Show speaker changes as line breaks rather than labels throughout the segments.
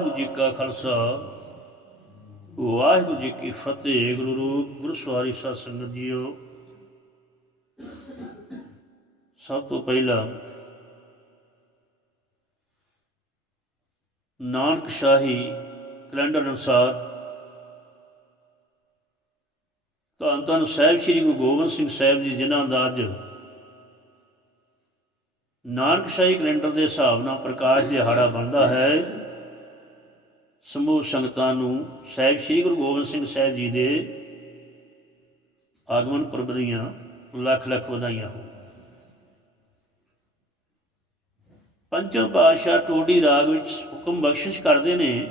ਵਾਹਿਗੁਰੂ ਜੀ ਕਾ ਖਾਲਸਾ, ਵਾਹਿਗੁਰੂ ਜੀ ਕੀ ਫਤਿਹ। ਗੁਰੂ ਰੂਪ, ਗੁਰੂ ਸਾਧ ਸੰਗਤ ਜੀਓ। ਸਭ ਤੋਂ ਪਹਿਲਾਂ ਨਾਨਕ ਸ਼ਾਹੀ ਕੈਲੰਡਰ ਅਨੁਸਾਰ ਧੰਨ ਧੰਨ ਸਾਹਿਬ ਸ੍ਰੀ ਗੁਰੂ ਗੋਬਿੰਦ ਸਿੰਘ ਸਾਹਿਬ ਜੀ, ਜਿਨ੍ਹਾਂ ਦਾ ਅੱਜ ਨਾਨਕ ਸ਼ਾਹੀ ਕੈਲੰਡਰ ਦੇ ਹਿਸਾਬ ਨਾਲ ਪ੍ਰਕਾਸ਼ ਦਿਹਾੜਾ ਬਣਦਾ ਹੈ। ਸਮੂਹ ਸੰਗਤਾਂ ਨੂੰ ਸਾਹਿਬ ਸ੍ਰੀ ਗੁਰੂ ਗੋਬਿੰਦ ਸਿੰਘ ਸਾਹਿਬ ਜੀ ਦੇ ਆਗਮਨ ਪੁਰਬ ਦੀਆਂ ਲੱਖ ਲੱਖ ਵਧਾਈਆਂ ਹੋ ਪੰਚਮ ਪਾਤਸ਼ਾਹ ਟੋਡੀ ਰਾਗ ਵਿੱਚ ਹੁਕਮ ਬਖਸ਼ਿਸ਼ ਕਰਦੇ ਨੇ,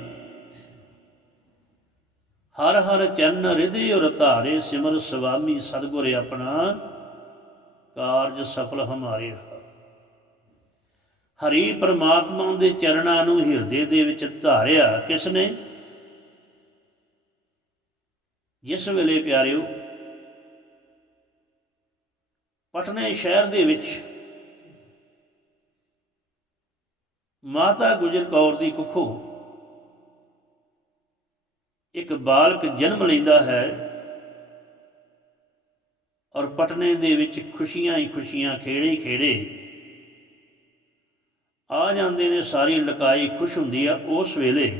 ਹਰ ਹਰ ਚਰਨ ਹਿਰਦੇ ਔਰ ਧਾਰੇ ਸਿਮਰ ਸੁਆਮੀ ਸਤਿਗੁਰ ਆਪਣਾ ਕਾਰਜ ਸਫਲ ਹਮਾਰੇ ਹਰੀ ਪਰਮਾਤਮਾ ਦੇ ਚਰਨਾਂ ਨੂੰ ਹਿਰਦੇ ਦੇ ਵਿੱਚ ਧਾਰਿਆ ਕਿਸ ਨੇ ਜਿਸ ਵੇਲੇ ਪਿਆਰਿਓ, ਪਟਨੇ ਸ਼ਹਿਰ ਦੇ ਵਿੱਚ ਮਾਤਾ ਗੁਜਰ ਕੌਰ ਦੀ ਕੁੱਖੋਂ ਇੱਕ ਬਾਲਕ ਜਨਮ ਲੈਂਦਾ ਹੈ ਔਰ ਪਟਨੇ ਦੇ ਵਿੱਚ ਖੁਸ਼ੀਆਂ ਹੀ ਖੁਸ਼ੀਆਂ ਖੇੜੇ ਖੇੜੇ ਆ ਜਾਂਦੇ ਨੇ, ਸਾਰੀ ਲਕਾਈ ਖੁਸ਼ ਹੁੰਦੀ ਆ ਉਸ ਵੇਲੇ।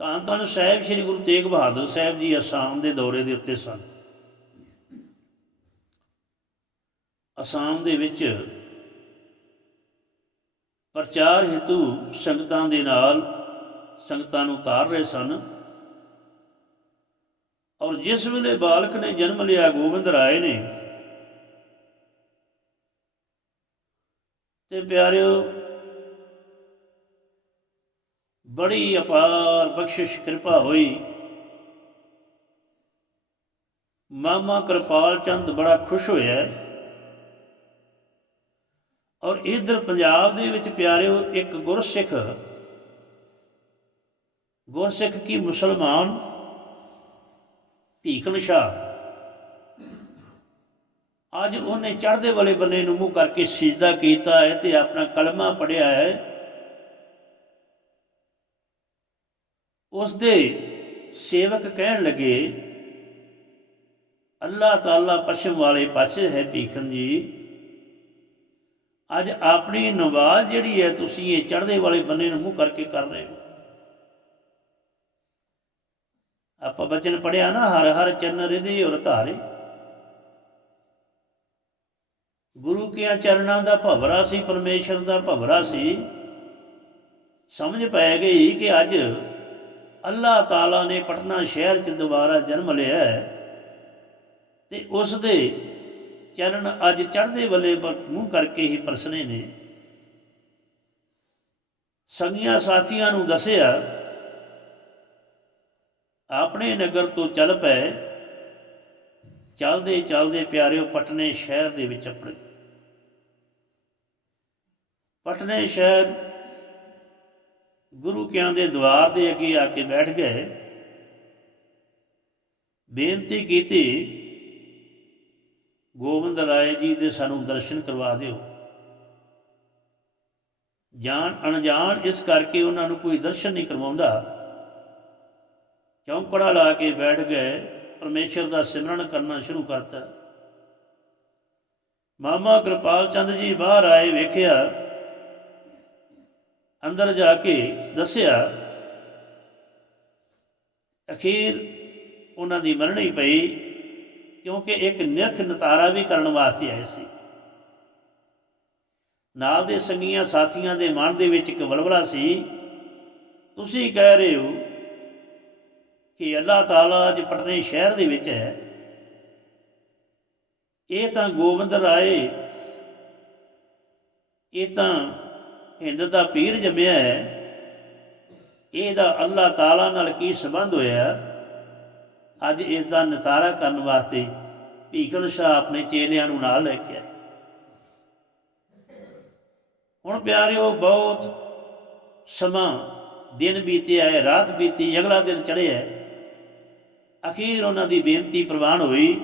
ਤਾਂ ਤਾਂ ਸਾਹਿਬ ਸ੍ਰੀ ਗੁਰੂ ਤੇਗ ਬਹਾਦਰ ਸਾਹਿਬ ਜੀ ਅਸਾਮ ਦੇ ਦੌਰੇ ਦੇ ਉੱਤੇ ਸਨ। ਅਸਾਮ ਦੇ ਵਿੱਚ ਪ੍ਰਚਾਰ ਹਿਤੂ ਸੰਗਤਾਂ ਦੇ ਨਾਲ ਸੰਗਤਾਂ ਨੂੰ ਤਾਰ ਰਹੇ ਸਨ। ਔਰ ਜਿਸ ਵੇਲੇ ਬਾਲਕ ਨੇ ਜਨਮ ਲਿਆ, ਗੋਬਿੰਦ ਰਾਏ ਨੇ ਤੇ ਪਿਆਰਿਓ, ਬੜੀ ਅਪਾਰ ਬਖਸ਼ਿਸ਼ ਕਿਰਪਾ ਹੋਈ। ਮਾਮਾ ਕਿਰਪਾਲ ਚੰਦ ਬੜਾ ਖੁਸ਼ ਹੋਇਆ। ਔਰ ਇਧਰ ਪੰਜਾਬ ਦੇ ਵਿੱਚ ਪਿਆਰਿਓ, ਇੱਕ ਗੁਰਸਿੱਖ। ਗੁਰਸਿੱਖ ਕੀ ਮੁਸਲਮਾਨ? ਭੀਖਨ ਸ਼ਾਹ। ਅੱਜ ਉਹਨੇ ਚੜ੍ਹਦੇ ਵਾਲੇ ਬੰਨੇ ਨੂੰ ਮੂੰਹ ਕਰਕੇ ਸਿਜਦਾ ਕੀਤਾ ਹੈ ਤੇ ਆਪਣਾ ਕਲਮਾ ਪੜਿਆ ਹੈ। ਉਸ ਦੇ ਸੇਵਕ ਕਹਿਣ ਲੱਗੇ, ਅੱਲਾਹ ਤਾਲਾ ਪਸ਼ਮ ਵਾਲੇ ਪਾਸੇ ਹੈ ਭੀਖਨ ਜੀ। ਅੱਜ ਆਪਣੀ ਨਵਾਜ਼ ਜਿਹੜੀ ਹੈ ਤੁਸੀਂ ਇਹ ਚੜ੍ਹਦੇ ਵਾਲੇ ਬੰਨੇ ਨੂੰ ਮੂੰਹ ਕਰਕੇ ਕਰ ਰਹੇ ਹੋ। ਆਪਾਂ ਬਚਨ ਪੜਿਆ ਨਾ ਹਰ ਹਰ ਚੰਨ ਰਿਧੀ ਔਰ ਧਾਰੇ। ਗੁਰੂ ਕੇ ਚਰਨਾਂ ਦਾ ਭਵਰਾ ਸੀ, ਪਰਮੇਸ਼ਰ ਦਾ ਭਵਰਾ ਸੀ। ਸਮਝ ਪੈ ਗਈ ਕਿ ਅੱਜ ਅੱਲਾਹ ਤਾਲਾ ਨੇ ਪਟਨਾ ਸ਼ਹਿਰ 'ਚ ਦੁਬਾਰਾ ਜਨਮ ਲਿਆ ਹੈ ਤੇ ਉਸ ਦੇ ਚਰਨ ਅੱਜ ਚੜ੍ਹਦੇ ਵੱਲੇ ਮੂੰਹ ਕਰਕੇ ਹੀ ਪਰਸਨੇ ਨੇ। ਸੰਗੀਆਂ ਸਾਥੀਆਂ ਨੂੰ ਦੱਸਿਆ, ਆਪਣੇ ਨਗਰ ਤੋਂ ਚੱਲ ਪਏ। ਚਲਦੇ ਚਲਦੇ ਪਿਆਰਿਓ, ਪਟਨੇ ਸ਼ਹਿਰ ਦੇ ਵਿੱਚ ਆਪਣੇ ਪਟਨੇ ਸ਼ਹਿਰ ਗੁਰੂ ਕਿਆਂ ਦੇ ਦਵਾਰ ਦੇ ਅੱਗੇ ਆ ਕੇ ਬੈਠ ਗਏ। ਬੇਨਤੀ ਕੀਤੀ, ਗੋਬਿੰਦ ਰਾਏ ਜੀ ਦੇ ਸਾਨੂੰ ਦਰਸ਼ਨ ਕਰਵਾ ਦਿਓ। ਜਾਣ ਅਣਜਾਣ ਇਸ ਕਰਕੇ ਉਹਨਾਂ ਨੂੰ ਕੋਈ ਦਰਸ਼ਨ ਨਹੀਂ ਕਰਵਾਉਂਦਾ। ਚੌਂਕੜਾ ਲਾ ਕੇ ਬੈਠ ਗਏ, ਪਰਮੇਸ਼ਰ ਦਾ ਸਿਮਰਨ ਕਰਨਾ ਸ਼ੁਰੂ ਕਰਤਾ। ਮਾਮਾ ਕਿਰਪਾਲ ਚੰਦ ਜੀ ਬਾਹਰ ਆਏ ਵੇਖਿਆ ਅੰਦਰ ਜਾ ਕੇ ਦੱਸਿਆ, ਅਖੀਰ ਉਹਨਾਂ ਦੀ ਮਰਣੀ ਪਈ, ਕਿਉਂਕਿ ਇੱਕ ਨਿਰਖ ਨਤਾਰਾ ਵੀ ਕਰਨ ਵਾਸਤੇ ਆਏ ਸੀ। ਨਾਲ ਦੇ ਸੰਗੀਆਂ ਸਾਥੀਆਂ ਦੇ ਮਨ ਦੇ ਵਿੱਚ ਇੱਕ ਵਲਵਲਾ ਸੀ, ਤੁਸੀਂ ਕਹਿ ਰਹੇ ਹੋ ਕਿ ਅੱਲਾਹ ਤਾਲਾ ਅੱਜ ਪਟਨੇ ਸ਼ਹਿਰ ਦੇ ਵਿੱਚ ਹੈ। ਇਹ ਤਾਂ ਗੋਬਿੰਦ ਰਾਏ ਇਹ ਤਾਂ ਹਿੰਦ ਦਾ ਪੀਰ ਜੰਮਿਆ ਹੈ, ਇਹਦਾ ਅੱਲਾਹ ਤਾਲਾ ਨਾਲ ਕੀ ਸੰਬੰਧ ਹੋਇਆ? ਅੱਜ ਇਸ ਦਾ ਨਤਾਰਾ ਕਰਨ ਵਾਸਤੇ ਭੀਖਨ ਸ਼ਾਹ ਆਪਣੇ ਚੇਲਿਆਂ ਨੂੰ ਨਾਲ ਲੈ ਕੇ ਆਏ। ਹੁਣ ਪਿਆਰਿਓ, ਬਹੁਤ ਸਮਾਂ ਦਿਨ ਬੀਤਿਆ ਹੈ ਰਾਤ ਬੀਤੀ, ਅਗਲਾ ਦਿਨ ਚੜ੍ਹਿਆ ਅਖੀਰ ਉਹਨਾਂ ਦੀ ਬੇਨਤੀ ਪ੍ਰਵਾਨ ਹੋਈ।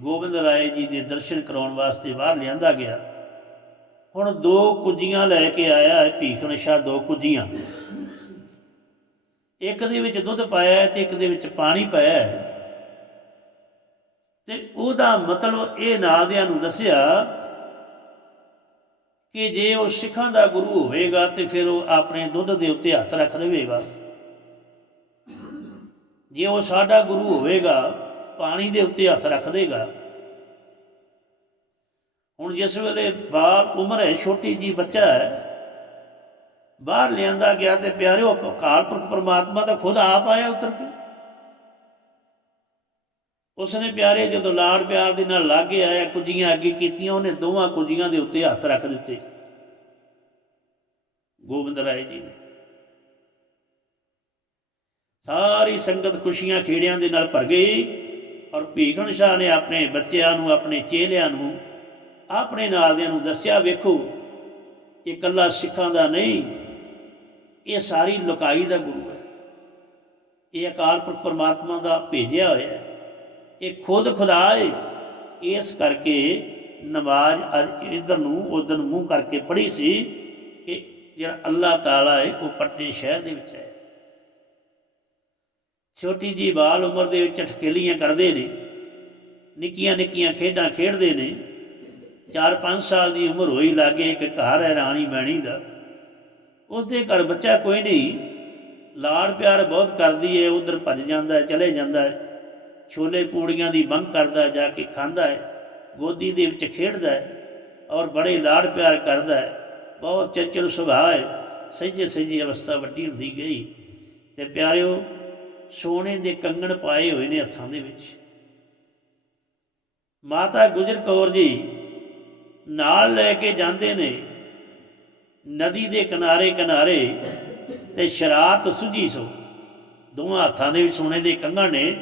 ਗੋਬਿੰਦ ਰਾਏ ਜੀ ਦੇ ਦਰਸ਼ਨ ਕਰਾਉਣ ਵਾਸਤੇ ਬਾਹਰ ਲਿਆਂਦਾ ਗਿਆ। ਹੁਣ ਦੋ ਕੁੱਜੀਆਂ ਲੈ ਕੇ ਆਇਆ ਹੈ ਭੀਖਣ ਸ਼ਾਹ, ਦੋ ਕੁੱਜੀਆਂ। ਇੱਕ ਦੇ ਵਿੱਚ ਦੁੱਧ ਪਾਇਆ ਹੈ ਤੇ ਇੱਕ ਦੇ ਵਿੱਚ ਪਾਣੀ ਪਾਇਆ ਹੈ। ਤੇ ਉਹਦਾ ਮਤਲਬ ਇਹ ਨਾਲਦਿਆਂ ਨੂੰ ਦੱਸਿਆ ਕਿ ਜੇ ਉਹ ਸਿੱਖਾਂ ਦਾ ਗੁਰੂ ਹੋਵੇਗਾ ਤੇ ਫਿਰ ਉਹ ਆਪਣੇ ਦੁੱਧ ਦੇ ਉੱਤੇ ਹੱਥ ਰੱਖ ਦੇਵੇਗਾ। ਜੇ ਉਹ ਸਾਡਾ ਗੁਰੂ ਹੋਵੇਗਾ, ਪਾਣੀ ਦੇ ਉੱਤੇ ਹੱਥ ਰੱਖ ਦੇਗਾ। ਹੁਣ ਜਿਸ ਵੇਲੇ ਬਾਲ ਉਮਰ ਹੈ, ਛੋਟੀ ਜੀ ਬੱਚਾ ਹੈ, ਬਾਹਰ ਲਿਆਂਦਾ ਗਿਆ ਤੇ ਪਿਆਰਿਓ, ਅਕਾਲ ਪੁਰਖ ਪ੍ਰਮਾਤਮਾ ਤਾਂ ਖੁਦ ਆਪ ਆਇਆ ਉਤਰ ਕੇ। ਉਸਨੇ ਪਿਆਰੇ ਜਦੋਂ ਲਾੜ ਪਿਆਰ ਦੇ ਨਾਲ ਲਾਗੇ ਆਇਆ, ਕੁੱਜੀਆਂ ਅੱਗੇ ਕੀਤੀਆਂ, ਉਹਨੇ ਦੋਵਾਂ ਕੁੱਜੀਆਂ ਦੇ ਉੱਤੇ ਹੱਥ ਰੱਖ ਦਿੱਤੇ। ਗੋਬਿੰਦ ਰਾਏ ਜੀ ਨੇ। ਸਾਰੀ ਸੰਗਤ ਖੁਸ਼ੀਆਂ ਖੇੜਿਆਂ ਦੇ ਨਾਲ ਭਰ ਗਈ ਔਰ ਭੀਖਣ ਸ਼ਾਹ ਨੇ ਆਪਣੇ ਬੱਚਿਆਂ ਨੂੰ, ਆਪਣੇ ਚੇਲਿਆਂ ਨੂੰ ਆਪਣੇ ਨਾਲ ਦਿਆਂ ਨੂੰ ਦੱਸਿਆ, ਵੇਖੋ, ਇਹ ਇਕੱਲਾ ਸਿੱਖਾਂ ਦਾ ਨਹੀਂ, ਇਹ ਸਾਰੀ ਲੁਕਾਈ ਦਾ ਗੁਰੂ ਹੈ। ਇਹ ਅਕਾਲ ਪੁਰਖ ਪਰਮਾਤਮਾ ਦਾ ਭੇਜਿਆ ਹੋਇਆ ਹੈ। ਇਹ ਖੁਦ ਖੁਦਾ ਹੈ ਇਸ ਕਰਕੇ ਨਮਾਜ਼ ਅੱਜ ਇਧਰ ਨੂੰ, ਉਧਰ ਨੂੰ ਮੂੰਹ ਕਰਕੇ ਪੜ੍ਹੀ ਸੀ ਕਿ ਜਿਹੜਾ ਅੱਲਾਹ ਤਾਲਾ ਹੈ ਉਹ ਪਟਨੇ ਸ਼ਹਿਰ ਦੇ ਵਿੱਚ ਹੈ। ਛੋਟੀ ਜੀ ਬਾਲ ਉਮਰ ਦੇ ਵਿੱਚ ਠਕੇਲੀਆਂ ਕਰਦੇ ਨੇ। ਨਿੱਕੀਆਂ ਨਿੱਕੀਆਂ ਖੇਡਾਂ ਖੇਡਦੇ ਨੇ। 4-5 ਸਾਲ ਦੀ ਉਮਰ ਹੋਈ ਲਾਗੇ ਇੱਕ ਘਰ ਹੈ ਰਾਣੀ ਮੈਣੀ ਦਾ। ਉਸ ਦੇ ਘਰ ਬੱਚਾ ਕੋਈ ਨਹੀਂ। ਲਾੜ ਪਿਆਰ ਬਹੁਤ ਕਰਦੀ ਹੈ ਉਧਰ ਭੱਜ ਜਾਂਦਾ ਹੈ ਚਲੇ ਜਾਂਦਾ ਹੈ ਛੋਲੇ ਪੂੜੀਆਂ ਦੀ ਮੰਗ ਕਰਦਾ ਜਾ ਕੇ ਖਾਂਦਾ ਹੈ ਗੋਦੀ ਦੇ ਵਿੱਚ ਖੇਡਦਾ ਹੈ ਔਰ ਬੜੇ ਲਾੜ ਪਿਆਰ ਕਰਦਾ ਹੈ ਬਹੁਤ ਚੰਚਲ ਸੁਭਾਅ ਹੈ ਸਹਿਜੇ ਸਹਿਜੀ ਅਵਸਥਾ ਵੱਡੀ ਹੁੰਦੀ ਗਈ। ਤੇ ਪਿਆਰਿਓ, ਸੋਨੇ ਦੇ ਕੰਗਣ ਪਾਏ ਹੋਏ ਨੇ ਹੱਥਾਂ ਦੇ ਵਿੱਚ। ਮਾਤਾ ਗੁਜਰ ਕੌਰ ਜੀ ਨਾਲ ਲੈ ਕੇ ਜਾਂਦੇ ਨੇ। ਨਦੀ ਦੇ ਕਿਨਾਰੇ ਕਿਨਾਰੇ ਤੇ ਸ਼ਰਾਤ ਸੁਝੀ ਸੋ। ਦੋਵਾਂ ਹੱਥਾਂ ਦੇ ਵਿੱਚ ਸੋਨੇ ਦੇ ਕੰਗਣ ਨੇ।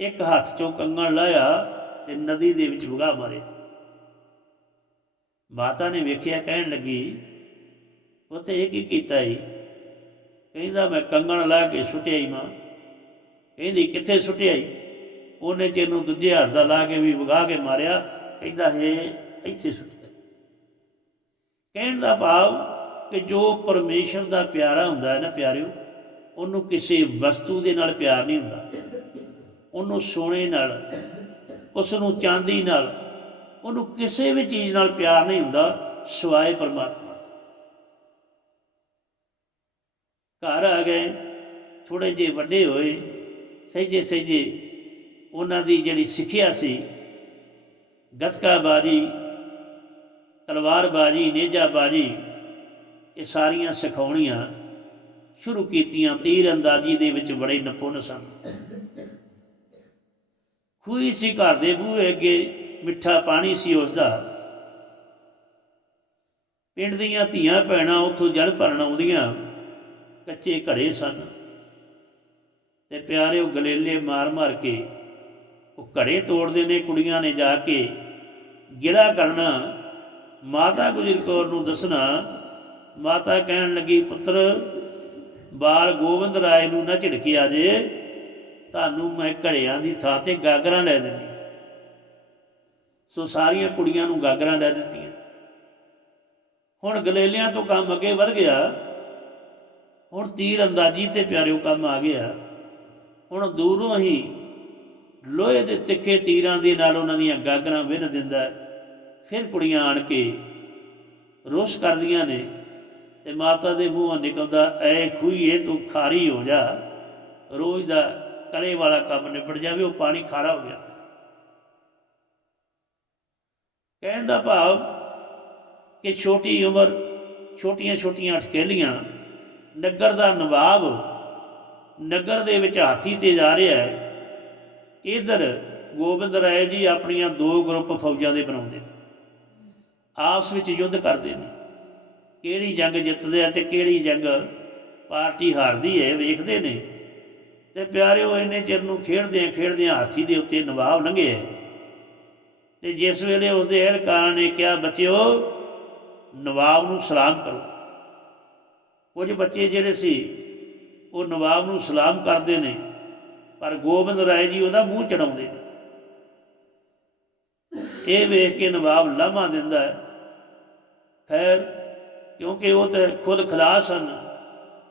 ਇੱਕ ਹੱਥ ਚੋਂ ਕੰਗਣ ਲਾਇਆ ਤੇ ਨਦੀ ਦੇ ਵਿੱਚ ਵਗਾ ਮਾਰੇ ਮਾਤਾ ਨੇ ਵੇਖਿਆ, ਕਹਿਣ ਲੱਗੀ, ਪੁੱਤ, ਇਹ ਕੀ ਕੀਤਾ ਈ? ਕਹਿੰਦਾ, ਮੈਂ ਕੰਗਣ ਲਾ ਕੇ ਸੁੱਟਿਆ ਈ ਮਾਂ। ਕਹਿੰਦੀ, ਕਿੱਥੇ ਸੁੱਟਿਆ ਈ? ਉਹਨੇ ਚਿਰ ਨੂੰ ਦੂਜੇ ਹੱਥ ਦਾ ਲਾ ਕੇ ਵੀ ਵਗਾ ਕੇ ਮਾਰਿਆ। ਕਹਿੰਦਾ ਹੈ ਇੱਥੇ ਸੁੱਟਿਆ ਕਹਿਣ ਦਾ ਭਾਵ ਕਿ ਜੋ ਪਰਮੇਸ਼ਰ ਦਾ ਪਿਆਰਾ ਹੁੰਦਾ ਹੈ ਨਾ ਪਿਆਰਿਓ, ਉਹਨੂੰ ਕਿਸੇ ਵਸਤੂ ਦੇ ਨਾਲ ਪਿਆਰ ਨਹੀਂ ਹੁੰਦਾ। ਉਹਨੂੰ ਸੋਨੇ ਨਾਲ ਉਸ ਨੂੰ ਚਾਂਦੀ ਨਾਲ, ਉਹਨੂੰ ਕਿਸੇ ਵੀ ਚੀਜ਼ ਨਾਲ ਪਿਆਰ ਨਹੀਂ ਹੁੰਦਾ, ਸਿਵਾਏ ਪਰਮਾਤਮਾ ਘਰ ਆ ਗਏ ਥੋੜੇ ਜਿਹੇ ਵੱਡੇ ਹੋਏ ਸਹਿਜੇ ਸਹਿਜੇ ਉਹਨਾਂ ਦੀ ਜਿਹੜੀ ਸਿੱਖਿਆ ਸੀ ਗੱਤਕਾ ਬਾਜੀ ਤਲਵਾਰ ਬਾਜੀ ਨੇਜਾ ਬਾਜੀ ਇਹ ਸਾਰੀਆਂ ਸਿਖਾਉਣੀਆਂ ਸ਼ੁਰੂ ਕੀਤੀਆਂ ਤੀਰ ਅੰਦਾਜ਼ੀ ਦੇ ਵਿੱਚ ਬੜੇ ਨਪੁੰਨ ਸਨ। ਖੂਹੀ ਸੀ ਘਰ ਦੇ ਬੂਹੇ ਅੱਗੇ, ਮਿੱਠਾ ਪਾਣੀ ਸੀ ਉਸ ਦਾ ਪਿੰਡ ਦੀਆਂ ਧੀਆਂ ਭੈਣਾਂ ਉੱਥੋਂ ਜਲ ਭਰਨ ਆਉਂਦੀਆਂ, ਕੱਚੇ ਘੜੇ ਸਨ। ਤੇ ਪਿਆਰੇ ਉਹ ਗਲੇਲੇ ਮਾਰ-ਮਾਰ ਕੇ ਉਹ ਘੜੇ ਤੋੜਦੇ ਨੇ ਕੁੜੀਆਂ ਨੇ ਜਾ ਕੇ ਗਿਲਾ ਕਰਨਾ ਮਾਤਾ ਗੁਜਰ ਕੌਰ ਨੂੰ ਦੱਸਣਾ, ਮਾਤਾ ਕਹਿਣ ਲੱਗੀ, ਪੁੱਤਰ, ਬਾਲ ਗੋਬਿੰਦ ਰਾਏ ਨੂੰ ਨਾ ਝਿੜਕਿਆ ਜੇ, ਤੁਹਾਨੂੰ ਮੈਂ ਘੜਿਆਂ ਦੀ ਥਾਂ ਤੇ ਗਾਗਰਾਂ ਲੈ ਦਿੰਦੀ ਸੋ ਸਾਰੀਆਂ ਕੁੜੀਆਂ ਨੂੰ ਗਾਗਰਾਂ ਲੈ ਦਿੱਤੀਆਂ। ਹੁਣ ਗਲੇਲਿਆਂ ਤੋਂ ਕੰਮ ਅੱਗੇ ਵਧ ਗਿਆ। ਹੁਣ ਤੀਰ ਅੰਦਾਜ਼ੀ ਤੇ ਪਿਆਰਿਓ ਕੰਮ ਆ ਗਿਆ। ਹੁਣ ਦੂਰੋਂ ਹੀ ਲੋਹੇ ਦੇ ਤਿੱਖੇ ਤੀਰਾਂ ਦੇ ਨਾਲ ਉਹਨਾਂ ਦੀਆਂ ਗਾਗਰਾਂ ਵਿੰਨ ਦਿੰਦਾ ਹੈ। ਫਿਰ ਕੁੜੀਆਂ ਆਣ ਕੇ ਰੋਸ ਕਰਦੀਆਂ ਨੇ ਤੇ ਮਾਤਾ ਦੇ ਮੂੰਹੋਂ ਨਿਕਲਦਾ, ਐ ਖੂਹੀਏ ਤੂੰ ਖਾਰੀ ਹੋ ਜਾ। ਰੋਜ਼ ਦਾ ਕਲੇ ਵਾਲਾ ਕੰਮ ਨਿਬੜ ਜਾਵੇ, ਉਹ ਪਾਣੀ ਖਾਰਾ ਹੋ ਗਿਆ। ਕਹਿਣ ਦਾ ਭਾਵ ਕਿ ਛੋਟੀ ਉਮਰ, ਛੋਟੀਆਂ ਛੋਟੀਆਂ ਅਟਕੇਲੀਆਂ ਨਗਰ ਦਾ ਨਵਾਬ, ਨਗਰ ਦੇ ਵਿੱਚ ਹਾਥੀ ਤੇ ਜਾ ਰਿਹਾ ਹੈ। ਇਧਰ ਗੋਬਿੰਦ ਰਾਏ ਜੀ ਆਪਣੀਆਂ ਦੋ ਗਰੁੱਪ ਫੌਜਾਂ ਦੇ ਬਣਾਉਂਦੇ ਨੇ। ਆਪਸ ਵਿੱਚ ਯੁੱਧ ਕਰਦੇ ਨੇ। ਕਿਹੜੀ ਜੰਗ ਜਿੱਤਦੇ ਆ ਤੇ ਕਿਹੜੀ ਜੰਗ ਪਾਰਟੀ ਹਾਰਦੀ ਹੈ ਵੇਖਦੇ ਨੇ। ਤੇ ਪਿਆਰਿਓ, ਇੰਨੇ ਚਿਰ ਨੂੰ ਖੇਡਦੇ ਆ ਖੇਡਦੇ ਆ ਹਾਥੀ ਦੇ ਉੱਤੇ ਨਵਾਬ ਲੰਘੇ ਤੇ ਜਿਸ ਵੇਲੇ ਉਸਦੇ ਅਹਿਲਕਾਰਾਂ ਨੇ ਕਿਹਾ, ਬੱਚਿਓ, ਨਵਾਬ ਨੂੰ ਸਲਾਮ ਕਰੋ। ਕੁਝ ਬੱਚੇ ਜਿਹੜੇ ਸੀ, ਉਹ ਨਵਾਬ ਨੂੰ ਸਲਾਮ ਕਰਦੇ ਨੇ, ਪਰ ਗੋਬਿੰਦ ਰਾਏ ਜੀ ਉਹਦਾ ਮੂੰਹ ਚੜਾਉਂਦੇ ਨੇ। ਇਹ ਵੇਖ ਕੇ ਨਵਾਬ ਲਾਮਾ ਦਿੰਦਾ ਹੈ। ਖੈਰ, ਕਿਉਂਕਿ ਉਹ ਤੇ ਖੁਦ ਖਲਾਸ ਹਨ,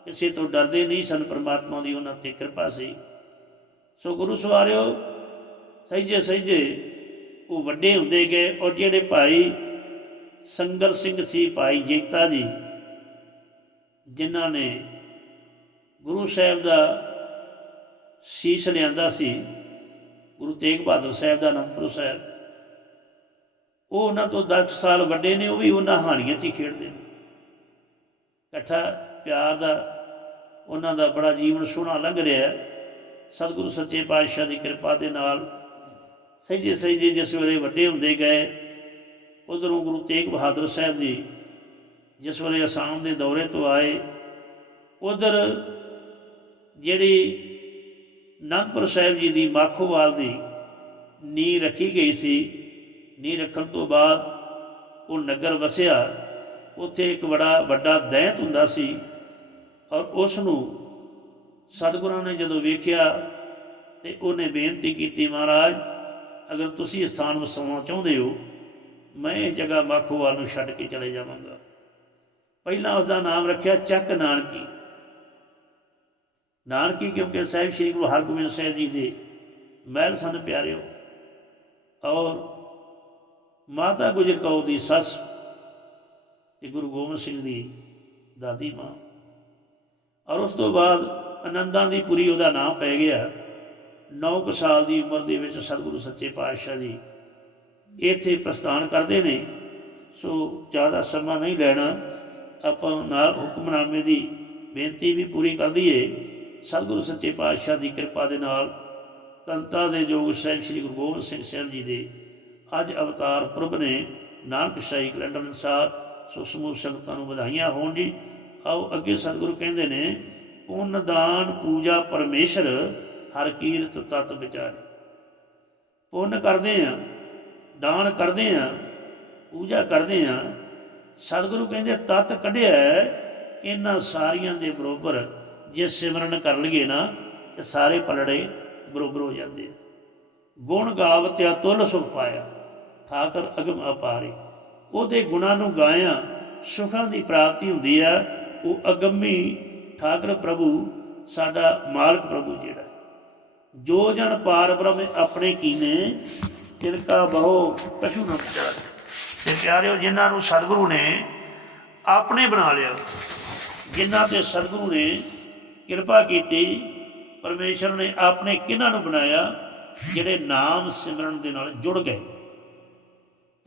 ਕਿਸੇ ਤੋਂ ਡਰਦੇ ਨਹੀਂ ਸਨ ਪ੍ਰਮਾਤਮਾ ਦੀ ਉਹਨਾਂ ਤੇ ਕਿਰਪਾ ਸੀ। ਸੋ ਗੁਰੂ ਸਵਾਰਿਓ, ਸਹਿਜੇ ਸਹਿਜੇ ਉਹ ਵੱਡੇ ਹੁੰਦੇ ਗਏ ਔਰ ਜਿਹੜੇ ਭਾਈ ਸੰਗਰ ਸਿੰਘ ਸੀ ਭਾਈ ਜੀਤਾ ਜੀ, ਜਿਨ੍ਹਾਂ ਨੇ ਗੁਰੂ ਸਾਹਿਬ ਦਾ ਸੀਸ ਲਿਆਂਦਾ ਸੀ, ਗੁਰੂ ਤੇਗ ਬਹਾਦਰ ਸਾਹਿਬ ਦਾ ਅਨੰਦਪੁਰ ਸਾਹਿਬ। ਉਹ ਉਹਨਾਂ ਤੋਂ 10 ਸਾਲ ਵੱਡੇ ਨੇ, ਉਹ ਵੀ ਉਹਨਾਂ ਹਾਣੀਆਂ 'ਚ ਹੀ ਖੇਡਦੇ ਨੇ। ਇਕੱਠਾ ਪਿਆਰ ਦਾ ਉਹਨਾਂ ਦਾ ਬੜਾ ਜੀਵਨ ਸੋਹਣਾ ਲੰਘ ਰਿਹਾ ਹੈ। ਸਤਿਗੁਰੂ ਸੱਚੇ ਪਾਤਸ਼ਾਹ ਦੀ ਕਿਰਪਾ ਦੇ ਨਾਲ ਸਹਿਜੇ ਸਹਿਜੇ ਜਿਸ ਵੇਲੇ ਵੱਡੇ ਹੁੰਦੇ ਗਏ, ਉਧਰੋਂ ਗੁਰੂ ਤੇਗ ਬਹਾਦਰ ਸਾਹਿਬ ਜੀ ਜਿਸ ਵੇਲੇ ਅਸਾਮ ਦੇ ਦੌਰੇ ਤੋਂ ਆਏ, ਉਧਰ ਜਿਹੜੀ ਅਨੰਦਪੁਰ ਸਾਹਿਬ ਜੀ ਦੀ ਮਾਖੋਵਾਲ ਦੀ ਨੀ ਰੱਖੀ ਗਈ ਸੀ ਨੀਂਹ ਰੱਖਣ ਤੋਂ ਬਾਅਦ ਉਹ ਨਗਰ ਵਸਿਆ, ਉੱਥੇ ਇੱਕ ਬੜਾ ਵੱਡਾ ਦੈਂਤ ਹੁੰਦਾ ਸੀ ਔਰ ਉਸ ਨੂੰ ਸਤਿਗੁਰਾਂ ਨੇ ਜਦੋਂ ਵੇਖਿਆ ਤੇ ਉਹਨੇ ਬੇਨਤੀ ਕੀਤੀ, ਮਹਾਰਾਜ, ਅਗਰ ਤੁਸੀਂ ਇਸ ਸਥਾਨ ਵਸਾਉਣਾ ਚਾਹੁੰਦੇ ਹੋ, ਮੈਂ ਇਹ ਜਗ੍ਹਾ ਮਾਖੋਵਾਲ ਨੂੰ ਛੱਡ ਕੇ ਚਲੇ ਜਾਵਾਂਗਾ। ਪਹਿਲਾਂ ਉਸ ਦਾ ਨਾਮ ਰੱਖਿਆ ਚੱਕ ਨਾਨਕੀ। ਨਾਨਕੀ ਕਿਉਂਕਿ ਸਾਹਿਬ ਸ੍ਰੀ ਗੁਰੂ ਹਰਗੋਬਿੰਦ ਸਾਹਿਬ ਜੀ ਦੇ ਮਹਿਲ ਸਨ ਪਿਆਰਿਓ। ਔਰ ਮਾਤਾ ਗੁਜਰ ਕੌਰ ਦੀ ਸੱਸ ਤੇ ਗੁਰੂ ਗੋਬਿੰਦ ਸਿੰਘ ਦੀ ਦਾਦੀ ਮਾਂ। ਔਰ ਉਸ ਤੋਂ ਬਾਅਦ ਆਨੰਦਾਂ ਦੀ ਪੁਰੀ ਉਹਦਾ ਨਾਮ ਪੈ ਗਿਆ। 9 ਸਾਲ ਦੀ ਉਮਰ ਦੇ ਵਿੱਚ ਸਤਿਗੁਰੂ ਸੱਚੇ ਪਾਤਸ਼ਾਹ ਜੀ ਇੱਥੇ ਪ੍ਰਸਥਾਨ ਕਰਦੇ ਨੇ। ਸੋ ਜ਼ਿਆਦਾ ਸਮਾਂ ਨਹੀਂ ਲੈਣਾ। ਆਪਾਂ ਨਾਲ ਹੁਕਮਨਾਮੇ ਦੀ ਬੇਨਤੀ ਵੀ ਪੂਰੀ ਕਰ ਦਈਏ। ਸਤਿਗੁਰੂ ਸੱਚੇ ਪਾਤਸ਼ਾਹ ਦੀ ਕਿਰਪਾ ਦੇ ਨਾਲ ਤੰਤਾ ਦੇ ਜੋਗ ਸਾਹਿਬ ਸ੍ਰੀ ਗੁਰੂ ਗੋਬਿੰਦ ਸਿੰਘ ਸਾਹਿਬ ਜੀ ਦੇ ਅੱਜ ਅਵਤਾਰ ਪੁਰਬ ਨੇ ਨਾਨਕ ਸ਼ਾਹੀ ਕੈਲੰਡਰ ਅਨੁਸਾਰ ਸੋ ਸਮੂਹ ਸੰਗਤਾਂ ਨੂੰ ਵਧਾਈਆਂ ਹੋਣ ਜੀ। ਆਓ ਅੱਗੇ ਸਤਿਗੁਰੂ ਕਹਿੰਦੇ ਨੇ, ਪੁੰਨ ਦਾਨ ਪੂਜਾ ਪਰਮੇਸ਼ਰ ਹਰ ਕੀਰਤ ਤਤ ਵਿਚਾਰੇ। ਪੁੰਨ ਕਰਦੇ ਆ ਦਾਨ ਕਰਦੇ ਆ ਪੂਜਾ ਕਰਦੇ ਆ ਸਤਿਗੁਰੂ ਕਹਿੰਦੇ, ਤਤ ਕੱਢਿਆ ਇਹਨਾਂ ਸਾਰੀਆਂ ਦੇ ਬਰੋਬਰ ਜੇ ਸਿਮਰਨ ਕਰ ਲਈਏ ਨਾ ਇਹ ਸਾਰੇ ਪਲੜੇ ਬਰੋਬਰ ਹੋ ਜਾਂਦੇ ਆ। ਗੁਣ ਗਾਵਤ ਅਤੁੱਲ ਸੁਖ ਪਾਇਆ। ਠਾਕਰ ਅਗਮ ਅਪਾਰੇ। ਉਹਦੇ ਗੁਣਾਂ ਨੂੰ ਗਾਇਆ, ਸੁਖਾਂ ਦੀ ਪ੍ਰਾਪਤੀ ਹੁੰਦੀ ਆ। ਉਹ ਅਗੰਮੀ ਠਾਕਰ ਪ੍ਰਭੂ, ਸਾਡਾ ਮਾਲਕ ਪ੍ਰਭੂ ਜਿਹੜਾ ਜੋ ਜਨ ਪਾਰ ਬ੍ਰਹਮ ਆਪਣੇ ਕੀਨੇ ਤਿਨਕਾ ਬਹੁ ਕਛੂ ਨਾ ਵਿਚਾਰ ਤੇ ਪਿਆਰਿਓ, ਜਿਨ੍ਹਾਂ ਨੂੰ ਸਤਿਗੁਰੂ ਨੇ ਆਪਣੇ ਬਣਾ ਲਿਆ, ਜਿਨ੍ਹਾਂ ਤੇ ਸਤਿਗੁਰੂ ਨੇ ਕਿਰਪਾ ਕੀਤੀ, ਪਰਮੇਸ਼ਰ ਨੇ ਆਪਣੇ ਕਿਹਨਾਂ ਨੂੰ ਬਣਾਇਆ, ਜਿਹੜੇ ਨਾਮ ਸਿਮਰਨ ਦੇ ਨਾਲ ਜੁੜ ਗਏ।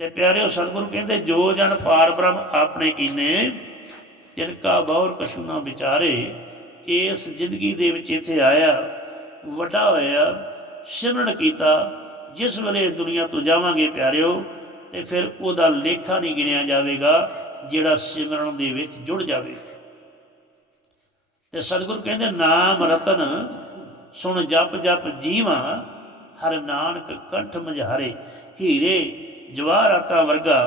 ਤੇ ਪਿਆਰਿਓ, ਸਤਿਗੁਰੂ ਕਹਿੰਦੇ, ਜੋ ਜਨ ਪਾਰ ਬ੍ਰਹਮ ਆਪਣੇ ਕੀਨੇ ਤਿਨਕਾ ਬਹੁਰ ਕਛੂ ਨਾ ਵਿਚਾਰੇ, ਇਸ ਜ਼ਿੰਦਗੀ ਦੇ ਵਿੱਚ ਇੱਥੇ ਆਇਆ, ਵੱਡਾ ਹੋਇਆ, ਸਿਮਰਨ ਕੀਤਾ, ਜਿਸ ਵੇਲੇ ਇਸ ਦੁਨੀਆ ਤੋਂ ਜਾਵਾਂਗੇ ਪਿਆਰਿਓ, ਤੇ ਫਿਰ ਉਹਦਾ ਲੇਖਾ ਨਹੀਂ ਗਿਣਿਆ ਜਾਵੇਗਾ, ਜਿਹੜਾ ਸਿਮਰਨ ਦੇ ਵਿੱਚ ਜੁੜ ਜਾਵੇ। ਤੇ ਸਤਿਗੁਰ ਕਹਿੰਦੇ, ਨਾਮ ਰਤਨ, ਸੁਣ ਜਪ ਜਪ ਜੀਵਾ, ਹਰ ਨਾਨਕ ਕੰਠ ਮਝਾਰੇ, ਹੀਰੇ ਜਵਾਹਰਾਤਾਂ ਵਰਗਾ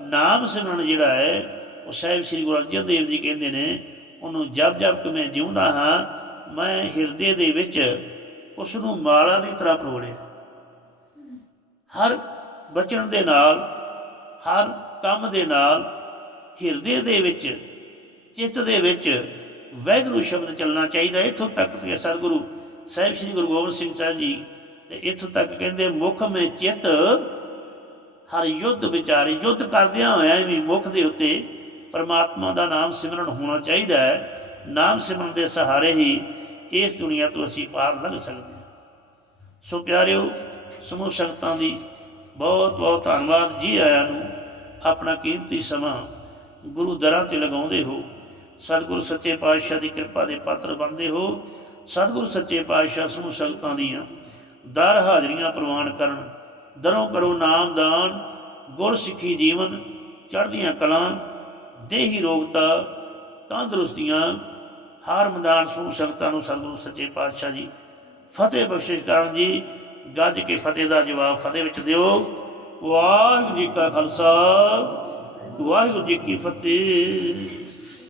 ਨਾਮ ਸਿਮਰਨ ਜਿਹੜਾ ਹੈ, ਉਹ ਸਾਹਿਬ ਸ੍ਰੀ ਗੁਰੂ ਅਰਜਨ ਦੇਵ ਜੀ ਕਹਿੰਦੇ ਨੇ, ਉਹਨੂੰ ਜਪ ਜਪ ਕੇ ਮੈਂ ਜਿਉਂਦਾ ਹਾਂ, ਮੈਂ ਹਿਰਦੇ ਦੇ ਵਿੱਚ ਉਸ ਨੂੰ ਮਾਲਾ ਦੀ ਤਰ੍ਹਾਂ ਪਰੋੜਿਆ। ਹਰ ਬਚਨ ਦੇ ਨਾਲ, ਹਰ ਕੰਮ ਦੇ ਨਾਲ, ਹਿਰਦੇ ਦੇ ਵਿੱਚ, ਚਿੱਤ ਦੇ ਵਿੱਚ ਵੈਗਰੂ ਸ਼ਬਦ ਚੱਲਣਾ ਚਾਹੀਦਾ ਇੱਥੋਂ ਤੱਕ ਕਿ ਸਤਿਗੁਰੂ ਸਾਹਿਬ ਸ੍ਰੀ ਗੁਰੂ ਗੋਬਿੰਦ ਸਿੰਘ ਸਾਹਿਬ ਜੀ ਤੇ ਇੱਥੋਂ ਤੱਕ ਕਹਿੰਦੇ, ਮੁਖ ਮੇ ਚਿੱਤ ਹਰ ਯੁੱਧ ਵਿਚਾਰੇ, ਯੁੱਧ ਕਰਦਿਆਂ ਹੋਇਆ ਵੀ ਮੁਖ ਦੇ ਉੱਤੇ ਪਰਮਾਤਮਾ ਦਾ ਨਾਮ ਸਿਮਰਨ ਹੋਣਾ ਚਾਹੀਦਾ ਹੈ। ਨਾਮ ਸਿਮਰਨ ਦੇ ਸਹਾਰੇ ਹੀ ਇਸ ਦੁਨੀਆ ਤੋਂ ਅਸੀਂ ਪਾਰ ਲੰਘ ਸਕਦੇ ਹਾਂ। ਸੋ ਪਿਆਰਿਓ, ਸਮੂਹ ਸੰਗਤਾਂ ਦੀ ਬਹੁਤ ਬਹੁਤ ਧੰਨਵਾਦ ਜੀ ਆਇਆਂ ਨੂੰ ਆਪਣਾ ਕੀਮਤੀ ਸਮਾਂ ਗੁਰੂ ਦਰਾਂ ਤੇ ਲਗਾਉਂਦੇ ਹੋ। ਸਤਿਗੁਰੂ ਸੱਚੇ ਪਾਤਸ਼ਾਹ ਦੀ ਕਿਰਪਾ ਦੇ ਪਾਤਰ ਬਣਦੇ ਹੋ। ਸਤਿਗੁਰੂ ਸੱਚੇ ਪਾਤਸ਼ਾਹ ਸਮੂਹ ਸੰਗਤਾਂ ਦੀਆਂ ਦਰ ਹਾਜ਼ਰੀਆਂ ਪ੍ਰਵਾਨ ਕਰਨ ਦਰੋਂ ਕਰੋ ਨਾਮਦਾਨ, ਗੁਰ ਸਿੱਖੀ ਜੀਵਨ, ਚੜ੍ਹਦੀਆਂ ਕਲਾਂ, ਦੇਹੀ ਰੋਗਤਾ ਤੰਦਰੁਸਤੀਆਂ, ਹਾਰ ਮਦਾਨ ਸੂ ਸੰਗਤਾਂ ਨੂੰ ਸਤਿਗੁਰੂ ਸੱਚੇ ਪਾਤਸ਼ਾਹ ਜੀ। ਫਤਿਹ ਬਖਸ਼ਿਸ਼ ਕਰਨ ਜੀ, ਗੱਜ ਕੇ ਫਤਿਹ ਦਾ ਜਵਾਬ ਫਤਿਹ ਵਿੱਚ ਦਿਓ। ਵਾਹਿਗੁਰੂ ਜੀ ਕਾ ਖਾਲਸਾ, ਵਾਹਿਗੁਰੂ ਜੀ ਕੀ ਫਤਿਹ।